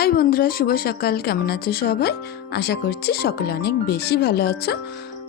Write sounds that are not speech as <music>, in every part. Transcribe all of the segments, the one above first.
High বন্ধুরা, শুভ সকাল। কেমন আছো সবাই? আশা করছি সকলে অনেক বেশি ভালো আছো,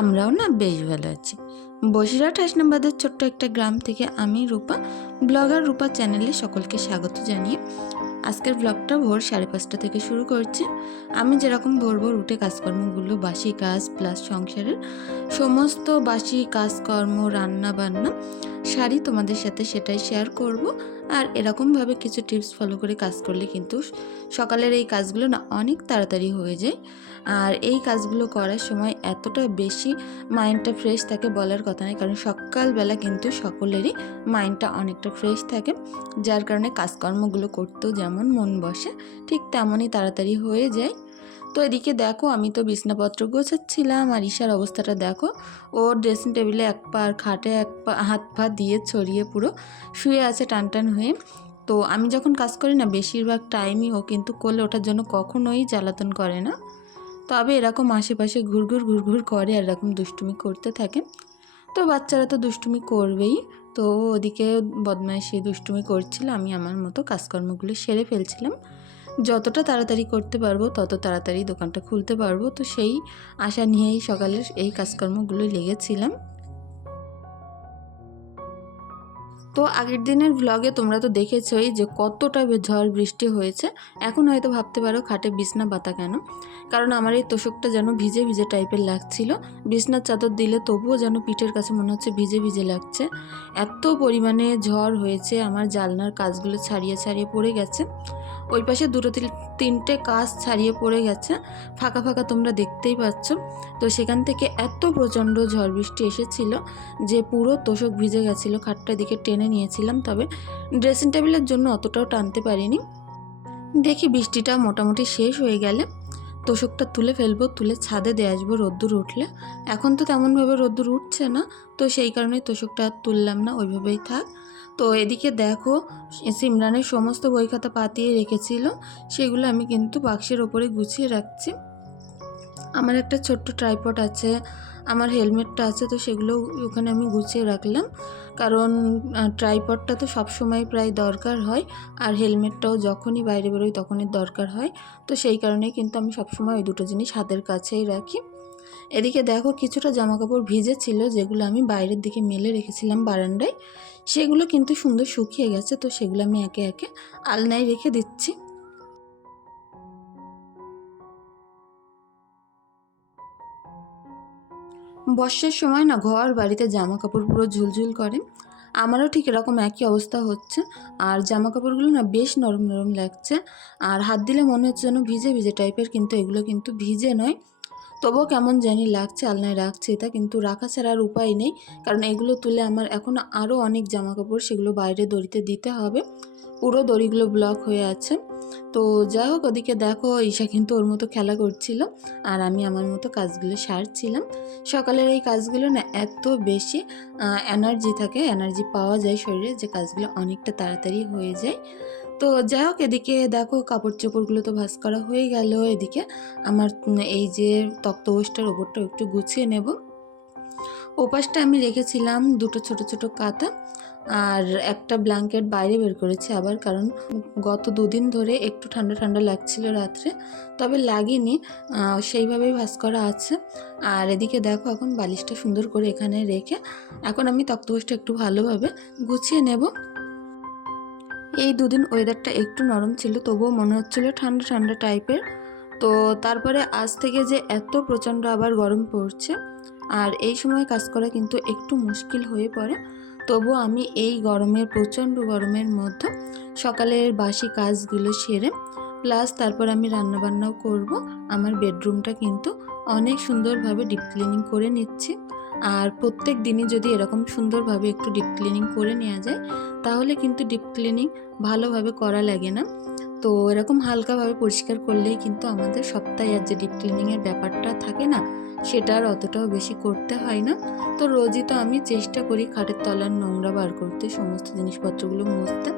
আমরাও না বেশ ভালো আছি। বসিরহাট হাসনাবাদের ছোট্ট একটা গ্রাম থেকে আমি রূপা, ব্লগার রূপা চ্যানেলে সকলকে স্বাগত জানিয়ে আজকের ব্লগটা ভোর সাড়ে পাঁচটা থেকে শুরু করছি। আমি যেরকম ভোর ভোর উঠে কাজকর্মগুলো, বাসি কাজ প্লাস সংসারের সমস্ত বাসি কাজকর্ম রান্না বান্না শাড়ি তোমাদের সাথে সেটাই শেয়ার করব। আর এরকমভাবে কিছু টিপস ফলো করে কাজ করলে কিন্তু সকালের এই কাজগুলো না অনেক তাড়াতাড়ি হয়ে যায়। আর এই কাজগুলো করার সময় এতটা বেশি মাইন্ডটা ফ্রেশ থাকে বলার কথা নয়, কারণ সকালবেলা কিন্তু সকলেরই মাইন্ডটা অনেকটা ফ্রেশ থাকে। যার কারণে কাজকর্মগুলো করতেও যেমন মন বসে, ঠিক তেমনই তাড়াতাড়ি হয়ে যায়। তো এদিকে দেখো, আমি তো বিছনাপত্র গোছাচ্ছিলাম আর ঈশার অবস্থাটা দেখো। ওর ড্রেসিং টেবিলে এক পা আর খাটে এক পা, হাত পা দিয়ে ছড়িয়ে পুরো শুয়ে আছে টান টান হয়ে। তো আমি যখন কাজ করি না, বেশিরভাগ টাইমই ও কিন্তু কোলে ওঠার জন্য কখনোই জ্বালাতন করে না। তবে এরকম আশেপাশে ঘুরঘুর ঘুরঘুর করে আর এরকম দুষ্টুমি করতে থাকে। তো বাচ্চারা তো দুষ্টুমি করবেই। তো ও ওদিকে বদমাইশি দুষ্টুমি করছিল, আমি আমার মতো কাজকর্মগুলো সেরে ফেলছিলাম। যতটা তাড়াতাড়ি করতে পারব, তত তাড়াতাড়ি দোকানটা খুলতে পারব। তো সেই আশা নিয়েই সকালের এই কাজকর্মগুলো লেগেছিলাম। তো আগের দিনের ব্লগে তোমরা তো দেখেছোই যে কতটা ঝড় বৃষ্টি হয়েছে। এখন হয়তো ভাবতে পারো খাটে বিছনা পাতা কেন? কারণ আমার এই তোষকটা যেন ভিজে ভিজে টাইপের লাগছিল। বিছনার চাদর দিলে তবুও যেন পিঠের কাছে মনে হচ্ছে ভিজে ভিজে লাগছে। এত পরিমাণে ঝড় হয়েছে, আমার জালনার কাজগুলো ছাড়িয়ে ছাড়িয়ে পড়ে গেছে। ওই পাশে দুটো তিন- তিনটে কাজ ছাড়িয়ে পড়ে গেছে। ফাঁকা ফাঁকা তোমরা দেখতেই পাচ্ছ। তো সেখান থেকে এত প্রচণ্ড ঝড় বৃষ্টি এসেছিল যে পুরো তোষক ভিজে গেছিল। খাটটা দিকে টেনে নিয়েছিলাম, তবে ড্রেসিং টেবিলের জন্য অতটাও টানতে পারিনি। দেখি বৃষ্টিটা মোটামুটি শেষ হয়ে গেলে তোষকটা তুলে ফেলব, তুলে ছাদে দিয়ে আসব, রোদ্দুর উঠলে। এখন তো তেমনভাবে রোদ্দুর উঠছে না, তো সেই কারণে তোষকটা আর তুললাম না, ওইভাবেই থাক। তো এদিকে দেখো সিমরানের সমস্ত বই খাতা পাতিয়ে রেখেছিল, সেগুলো আমি কিন্তু বাক্সের ওপরে গুছিয়ে রাখছি। আমার একটা ছোট্ট ট্রাইপড আছে, আমার হেলমেটটা আছে, তো সেগুলো ওখানে আমি গুছিয়ে রাখলাম। কারণ ট্রাইপডটা তো সবসময় প্রায় দরকার হয় আর হেলমেটটাও যখনই বাইরে বেরোই তখনই দরকার হয়। তো সেই কারণেই কিন্তু আমি সবসময় ওই দুটো জিনিস হাতের কাছেই রাখি। এদিকে দেখো কিছুটা জামা কাপড় ভিজে ছিল যেগুলো আমি বাইরের দিকে মেলে রেখেছিলাম বারান্দায়। সেগুলো কিন্তু সুন্দর শুকিয়ে গেছে তো সেগুলো আমি একে একে আলনায় রেখে দিচ্ছি। বর্ষার সময় না ঘর বাড়িতে জামা কাপড় পুরো ঝুলঝুল করে। আমারও ঠিক এরকম একই অবস্থা হচ্ছে। আর জামা কাপড়গুলো না বেশ নরম নরম লাগছে। আর হাত দিলে মনে হচ্ছে যেন ভিজে ভিজে টাইপের, কিন্তু এগুলো কিন্তু ভিজে নয়। তবুও কেমন জানি লাগছে, আলনায় রাখছে। এটা কিন্তু রাখা ছাড়া আর উপায় নেই। কারণ এগুলো তুলে আমার এখন আরও অনেক জামা কাপড় সেগুলো বাইরে দড়িতে দিতে হবে। পুরো দড়িগুলো ব্লক হয়ে আছে। তো যাই হোক, ওদিকে দেখো, ঈশা কিন্তু ওর মতো খেলা করছিল আর আমি আমার মতো কাজগুলো সারছিলাম। সকালের এই কাজগুলো না এত বেশি এনার্জি থাকে এনার্জি পাওয়া যায় শরীরে যে কাজগুলো অনেকটা তাড়াতাড়ি হয়ে যায়। তো যাই হোক, এদিকে দেখো কাপড় চোপড়গুলো তো ভাঁজ করা হয়ে গেল। এদিকে আমার এই যে তক্তবোসটার ওপরটা একটু গুছিয়ে নেব। ওপাশটা আমি রেখেছিলাম দুটো ছোট ছোট কাঁথা। আর একটা ব্ল্যাঙ্কেট বাইরে বের করেছি আবার, কারণ গত দুদিন ধরে একটু ঠান্ডা ঠান্ডা লাগছিল রাত্রে, তবে লাগেনি সেইভাবেই ভাঁজ করা আছে। আর এদিকে দেখো এখন বালিশটা সুন্দর করে এখানে রেখে, এখন আমি তক্তপোষটা একটু ভালোভাবে গুছিয়ে নেব। এই দুদিন ওয়েদারটা একটু নরম ছিল, তবুও মনে হচ্ছিল ঠান্ডা ঠান্ডা টাইপের তো তারপরে আজ থেকে যে এত প্রচণ্ড আবার গরম পড়ছে আর এই সময় কাজ করা কিন্তু একটু মুশকিল হয়ে পড়ে। তবু আমি এই গরমের, প্রচণ্ড গরমের মধ্যে সকালের বাসি কাজগুলো সেরে, প্লাস তারপর আমি রান্নাবান্নাও করব। আমার বেডরুমটা কিন্তু অনেক সুন্দরভাবে ডিপ ক্লিনিং করে নিচ্ছি। আর প্রত্যেক দিনই যদি এরকম সুন্দরভাবে একটু ডিপ ক্লিনিং করে নেওয়া যায়, তাহলে কিন্তু ডিপ ক্লিনিং ভালোভাবে করা লাগে না। তো এরকম হালকাভাবে পরিষ্কার করলেই কিন্তু আমাদের সপ্তাহে আর যে ডিপ ক্লিনিংয়ের ব্যাপারটা থাকে না, সেটা আর অতটাও বেশি করতে হয় না। তো রোজই তো আমি চেষ্টা করি খাটের তলার নোংরা বার করতে, সমস্ত জিনিসপত্রগুলো মুছতে।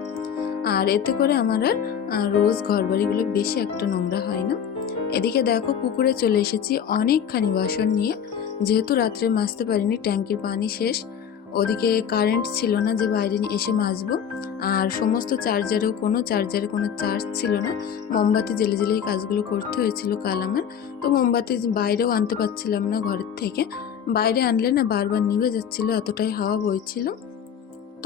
আর এতে করে আমার আর রোজ ঘরবাড়িগুলো বেশি একটা নোংরা হয় না। এদিকে দেখো পুকুরে চলে এসেছি অনেকখানি বাসন নিয়ে। যেহেতু রাত্রে মাছতে পারিনি, ট্যাঙ্কির পানি শেষ। ওদিকে কারেন্ট ছিল না যে বাইরে এসে মাজবো আর সমস্ত চার্জারেও কোনো চার্জারে কোনো চার্জ ছিল না। মোমবাতি জেলে এই কাজগুলো করতে হয়েছিল কাল আমার। তো মোমবাতি বাইরেও আনতে পারছিলাম না ঘরের থেকে। বাইরে আনলে না বারবার নিভে যাচ্ছিল, এতটাই হাওয়া বইছিল।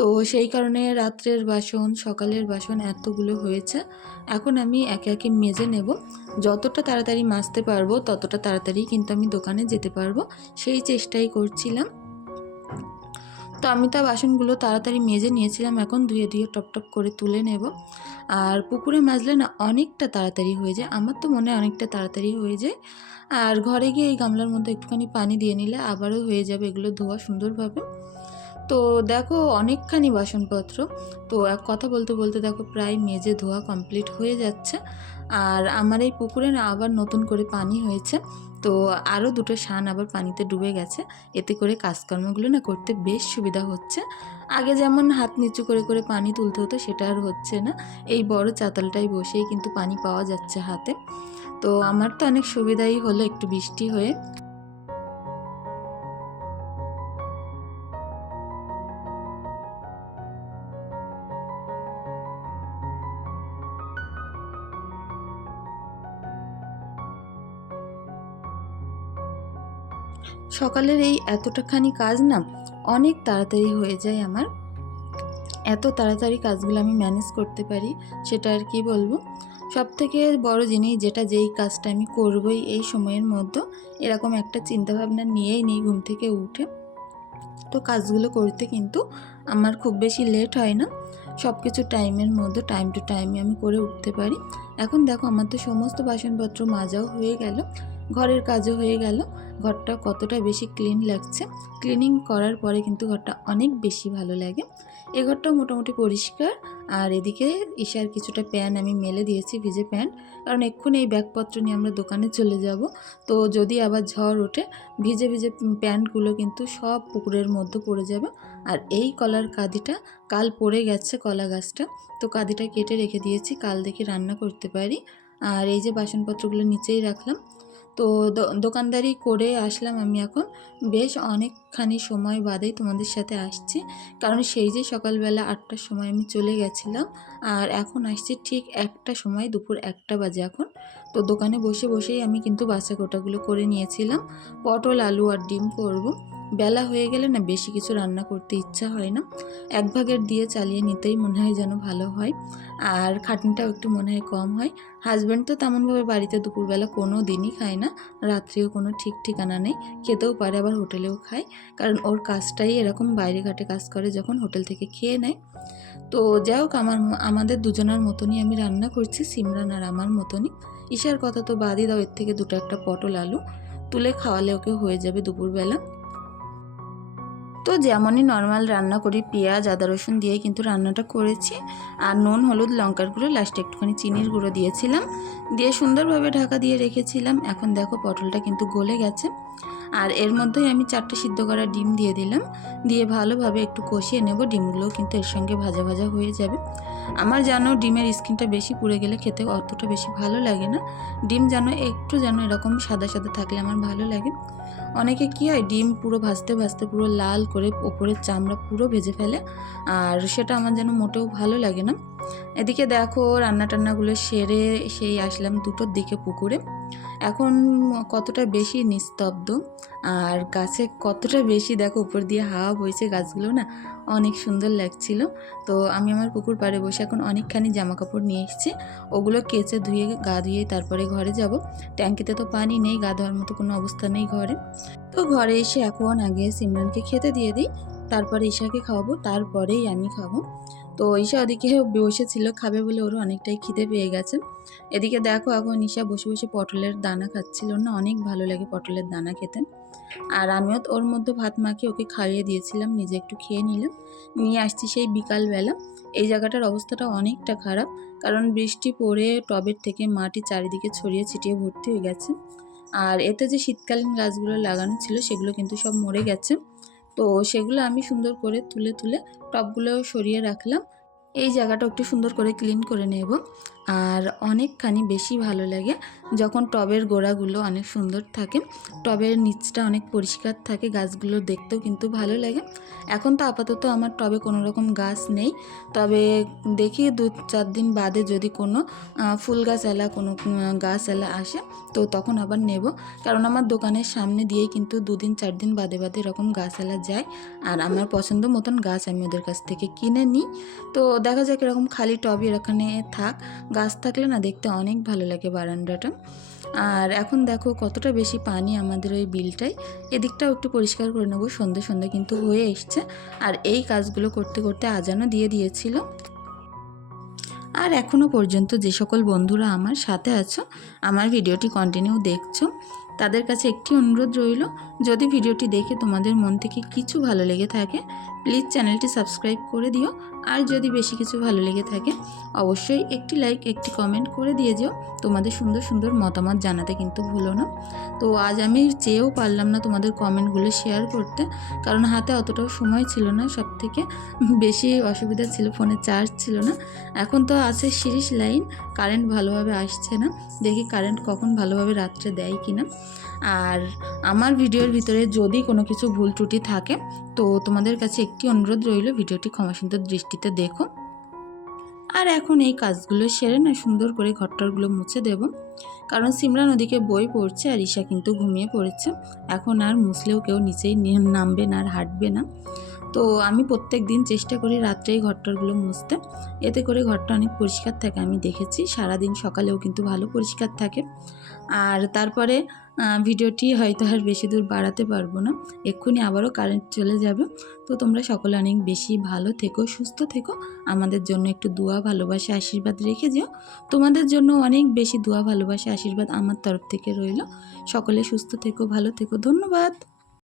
তো সেই কারণে রাত্রের বাসন, সকালের বাসন এতগুলো হয়েছে। এখন আমি একে একে মেজে নেব। যতটা তাড়াতাড়ি মাজতে পারব, ততটা তাড়াতাড়ি কিন্তু আমি দোকানে যেতে পারব। সেই চেষ্টাই করছিলাম। তো আমি তো বাসনগুলো তাড়াতাড়ি মেজে নিয়েছিলাম। এখন ধুয়ে ধুয়ে টপ টপ করে তুলে নেব। আর পুকুরে মাজলে না অনেকটা তাড়াতাড়ি হয়ে যায়। আমার তো মনে অনেকটা তাড়াতাড়ি হয়ে যায়। আর ঘরে গিয়ে এই গামলার মধ্যে একটুখানি পানি দিয়ে নিলে আবারও হয়ে যাবে। এগুলো ধোয়া সুন্দরভাবে। তো দেখো অনেকখানি বাসনপত্র। তো এক কথা বলতে বলতে দেখো প্রায় মেজে ধোয়া কমপ্লিট হয়ে যাচ্ছে। আর আমার এই পুকুরে না আবার নতুন করে পানি হয়েছে। তো আরও দুটো শান আবার পানিতে ডুবে গেছে। এতে করে কাজকর্মগুলো না করতে বেশ সুবিধা হচ্ছে। আগে যেমন হাত নিচু করে করে পানি তুলতে হতো সেটা আর হচ্ছে না। এই বড় চাতালটাই বসেই কিন্তু পানি পাওয়া যাচ্ছে হাতে। তো আমার তো অনেক সুবিধাই হলো একটু বৃষ্টি হয়ে। সকালের এই এতটাখানি কাজ না অনেক তাড়াতাড়ি হয়ে যায় আমার। এত তাড়াতাড়ি কাজগুলো আমি ম্যানেজ করতে পারি, সেটা আর কি বলব? সব থেকে বড় জিনিস যেটা যেই কাজটা আমি করবই এই সময়ের মধ্যে, এরকম একটা চিন্তাভাবনা নিয়েই নিই ঘুম থেকে উঠে। তো কাজগুলো করতে কিন্তু আমার খুব বেশি লেট হয় না। সব কিছু টাইমের মধ্যে টাইম টু টাইমে আমি করে উঠতে পারি। এখন দেখো আমার তো সমস্ত বাসনপত্র মাজাও হয়ে গেল। ঘরের কাজও হয়ে গেল। ঘরটা কতটা বেশি ক্লিন লাগছে। ক্লিনিং করার পরে কিন্তু ঘরটা অনেক বেশি ভালো লাগে। এ ঘরটাও মোটামুটি পরিষ্কার। আর এদিকে ঈশার কিছুটা প্যান আমি মেলে দিয়েছি, ভিজে প্যান্ট কারণ এক্ষুনি এই ব্যাগপত্র নিয়ে আমরা দোকানে চলে যাব। তো যদি আবার ঝড় ওঠে, ভিজে ভিজে প্যান্টগুলো কিন্তু সব পুকুরের মধ্যে পড়ে যাবে। আর এই কলার কাদিটা কাল পড়ে গেছে কলা গাছটা। তো কাদিটা কেটে রেখে দিয়েছি, কাল দেখে রান্না করতে পারি। আর এই যে বাসনপত্রগুলো নিচেই রাখলাম। তো দোকানদারি করে আসলাম আমি এখন। বেশ অনেকখানি সময় বাদেই তোমাদের সাথে আসছি। কারণ সেই যে সকালবেলা আটটার সময় আমি চলে গেছিলাম, আর এখন আসছি ঠিক একটা সময়, দুপুর একটা বাজে এখন। তো দোকানে বসে বসেই আমি কিন্তু বাসা কোটাগুলো করে নিয়েছিলাম। পটল, আলু আর ডিম করব। বেলা হয়ে গেলে না বেশি কিছু রান্না করতে ইচ্ছা হয় না। এক ভাগের দিয়ে চালিয়ে নিতেই মনে হয় যেন ভালো হয়। আর খাটনিটাও একটু মনে হয় কম হয়। হাজব্যান্ড তো তেমনভাবে বাড়িতে দুপুরবেলা কোনো দিনই খায় না। রাত্রেও কোনো ঠিক ঠিকানা নেই। খেতেও পারে, আবার হোটেলেও খায়। কারণ ওর কাজটাই এরকম বাইরে ঘাটে কাজ করে যখন হোটেল থেকে খেয়ে নেয়। তো যাই হোক, আমার আমাদের দুজনার মতনই আমি রান্না করছি, সিমরান আর আমার মতনই। ঈশার কথা তো বাদই দাও, এর থেকে দুটো একটা পটল আলু তুলে খাওয়ালে ওকে হয়ে যাবে দুপুরবেলা। তো যেমনই নর্মাল রান্না করি, পেঁয়াজ, আদা, রসুন দিয়ে কিন্তু রান্নাটা করেছি। আর নুন, হলুদ, লঙ্কার গুঁড়ো লাস্টে একটুখানি চিনির গুঁড়ো দিয়েছিলাম। দিয়ে সুন্দরভাবে ঢাকা দিয়ে রেখেছিলাম। এখন দেখো পটলটা কিন্তু গলে গেছে। আর এর মধ্যেই আমি চারটে সিদ্ধ করা ডিম দিয়ে দিলাম। দিয়ে ভালোভাবে একটু কষিয়ে নেব। ডিমগুলো কিন্তু এর সঙ্গে ভাজা ভাজা হয়ে যাবে। আমার যেন ডিমের স্কিনটা বেশি পুড়ে গেলে খেতে অতটা বেশি ভালো লাগে না। ডিম যেন একটু যেন এরকম সাদা সাদা থাকলে আমার ভালো লাগে। অনেকে কী হয়, ডিম পুরো ভাজতে ভাজতে পুরো লাল করে ওপরের চামড়া পুরো ভেজে ফেলে। আর সেটা আমার যেন মোটেও ভালো লাগে না। এদিকে দেখো রান্না টান্নাগুলো সেরে সেই আসলাম দুটোর দিকে পুকুরে। এখন কতটা বেশি নিস্তব্ধ আর গাছে কতটা বেশি দেখো উপর দিয়ে হাওয়া বইছে গাছগুলো না, অনেক সুন্দর লাগছিল। তো আমি আমার পুকুর পাড়ে বসে এখন অনেকখানি জামা কাপড় নিয়ে এসেছি। ওগুলো কেচে ধুয়ে, গা ধুয়ে তারপরে ঘরে যাব। ট্যাঙ্কিতে তো পানি নেই, গা ধোয়ার মতো কোনো অবস্থা নেই ঘরে। তো ঘরে এসে এখন আগে সিমরানকে খেতে দিয়ে দিই, তারপরে ঈশাকে খাওয়াবো, তারপরেই আমি খাব। তো ঈশা ওদিকে <laughs> বসেছিল, খাবে বলে ওরও অনেকটাই খিদে পেয়ে গেছে। এদিকে দেখো এখন ঈশা বসে বসে পটলের দানা খাচ্ছিল না, অনেক ভালো লাগে পটলের দানা খেতে। আর আমিও ওর মধ্যে ভাত মাখিয়ে ওকে খাইয়ে দিয়েছিলাম, নিজে একটু খেয়ে নিলাম। নিয়ে আসছি সেই বিকালবেলা। এই জায়গাটার অবস্থাটা অনেকটা খারাপ, কারণ বৃষ্টি পড়ে টবের থেকে মাটি চারিদিকে ছড়িয়ে ছিটিয়ে ভর্তি হয়ে গেছে। আর এতে যে শীতকালীন গাছগুলো লাগানো ছিল, সেগুলো কিন্তু সব মরে গেছে। তো সেগুলো আমি সুন্দর করে তুলে তুলে টপগুলো সরিয়ে রাখলাম। এই জায়গাটা একটু সুন্দর করে ক্লিন করে নেব। আর অনেকখানি বেশি ভালো লাগে যখন টবের গোড়াগুলো অনেক সুন্দর থাকে। টবের নিচটা অনেক পরিষ্কার থাকে, গাছগুলো দেখতেও কিন্তু ভালো লাগে। এখন তো আপাতত আমার টবে কোনো রকম গাছ নেই। তবে দেখি দু চার দিন বাদে যদি কোনো ফুল গাছ এলা, কোনো গাছ এলা আসে, তো তখন আবার নেব। কারণ আমার দোকানের সামনে দিয়েই কিন্তু দুদিন চার দিন বাদে বাদে এরকম গাছ এলা যায়। আর আমার পছন্দ মতন গাছ আমি ওদের কাছ থেকে কিনে নিই। তো দেখা যাক এরকম খালি টবে এখানে থাক। গাছ থাকলে না দেখতে অনেক ভালো লাগে বারান্দাটা। আর এখন দেখো কতটা বেশি পানি আমাদের ওই বিলটাই এদিকটাও একটু পরিষ্কার করে নেব সন্ধে সন্ধে কিন্তু হয়ে এসছে। আর এই কাজগুলো করতে করতে আজানো দিয়ে দিয়েছিল। আর এখনও পর্যন্ত যে সকল বন্ধুরা আমার সাথে আছো, আমার ভিডিওটি কন্টিনিউ দেখছ তাদের কাছে একটি অনুরোধ রইল, যদি ভিডিওটি দেখে তোমাদের মন থেকে কিছু ভালো লেগে থাকে প্লিজ চ্যানেলটি সাবস্ক্রাইব করে দিও। আর যদি বেশি কিছু ভালো লেগে থাকে, অবশ্যই একটি লাইক একটি কমেন্ট করে দিয়ে যেও তোমাদের সুন্দর সুন্দর মতামত জানাতে কিন্তু ভুলো না। তো আজ আমি চেয়েও পারলাম না তোমাদের কমেন্টগুলো শেয়ার করতে, কারণ হাতে অতটাও সময় ছিল না সব থেকে বেশি অসুবিধা ছিল ফোনে চার্জ ছিল না। এখন তো আছে সিরিজ লাইন কারেন্ট ভালোভাবে আসছে না। দেখি কারেন্ট কখন ভালোভাবে রাত্রে দেয় কিনা। আর আমার ভিডিওর ভিতরে যদি কোনো কিছু ভুল ত্রুটি থাকে, তো তোমাদের কাছে একটি অনুরোধ রইল ভিডিওটি ক্ষমাসুন্দর দৃষ্টিতে দেখো। আর এখন এই কাজগুলো সেরে না সুন্দর করে ঘরটরগুলো মুছে দেব। কারণ সিমরান নদীকে বই পড়ছে আর ঈশা কিন্তু ঘুমিয়ে পড়েছে। এখন আর মুছলেও কেউ নিচেই নামবে না আর হাঁটবে না। তো আমি প্রত্যেক দিন চেষ্টা করি রাত্রেই ঘরটরগুলো মুছতে। এতে করে ঘরটা অনেক পরিষ্কার থাকে আমি দেখেছি। সারাদিন সকালেও কিন্তু ভালো পরিষ্কার থাকে। আর তারপরে ভিডিওটি হয়তো আর বেশি দূর বাড়াতে পারব না। এক্ষুনি আবারও কারেন্ট চলে যাবে। তো তোমরা সকলে অনেক বেশি ভালো থেকো, সুস্থ থেকো। আমাদের জন্য একটু দোয়া, ভালোবাসা, আশীর্বাদ রেখে যেও। তোমাদের জন্য অনেক বেশি দোয়া, ভালোবাসা, আশীর্বাদ আমার তরফ থেকে রইল। সকলে সুস্থ থেকো, ভালো থেকো। ধন্যবাদ।